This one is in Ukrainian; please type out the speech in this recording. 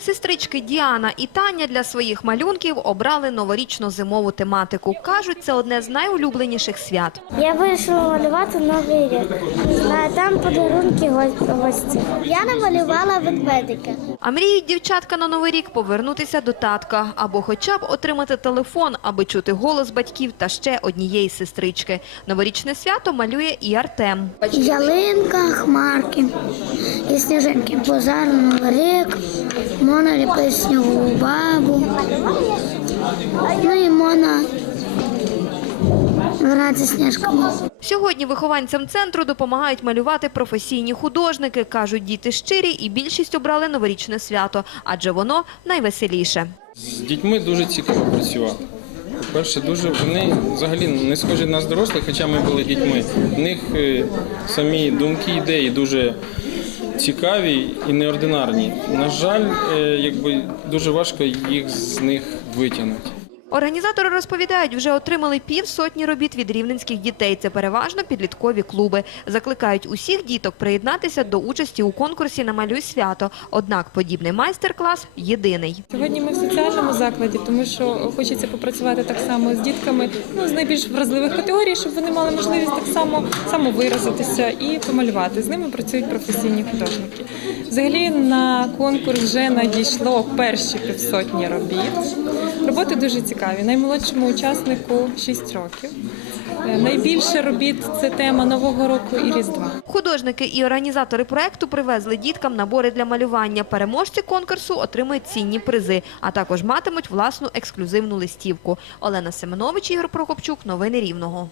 Сестрички Діана і Таня для своїх малюнків обрали новорічно-зимову тематику. Кажуть, це одне з найулюбленіших свят. Я вирішила малювати новий рік. Знаю, там подарунки гості. Я намалювала ведмедика. А мріють дівчатка на новий рік повернутися до татка або хоча б отримати телефон, аби чути голос батьків та ще однієї сестрички. Новорічне свято малює і Артем. Ялинка, хмарки і сніжинки. Базар, новий рік, можна ліпити снігову бабу. Ну і можна грати сніжками. Сьогодні вихованцям центру допомагають малювати професійні художники. Кажуть, діти щирі і більшість обрали новорічне свято, адже воно найвеселіше. З дітьми дуже цікаво працювати. По-перше, дуже вони взагалі не схожі на нас дорослих, хоча ми були дітьми. В них е, самі думки, ідеї дуже цікаві і неординарні. На жаль, е, якби дуже важко їх з них витягнути. Організатори розповідають, вже отримали півсотні робіт від рівненських дітей. Це переважно підліткові клуби. Закликають усіх діток приєднатися до участі у конкурсі «Намалюй свято». Однак подібний майстер-клас єдиний. Сьогодні ми в соціальному закладі, тому що хочеться попрацювати так само з дітками ну, з найбільш вразливих категорій, щоб вони мали можливість так само самовиразитися і помалювати. З ними працюють професійні художники. Взагалі на конкурс вже надійшло перші півсотні робіт. Роботи дуже цікаві. Наймолодшому учаснику 6 років. Е, Найбільше робіт це тема Нового року і Різдва. Художники і організатори проекту привезли діткам набори для малювання. Переможці конкурсу отримують цінні призи, а також матимуть власну ексклюзивну листівку. Олена Семенович, Ігор Прокопчук. Новини Рівного.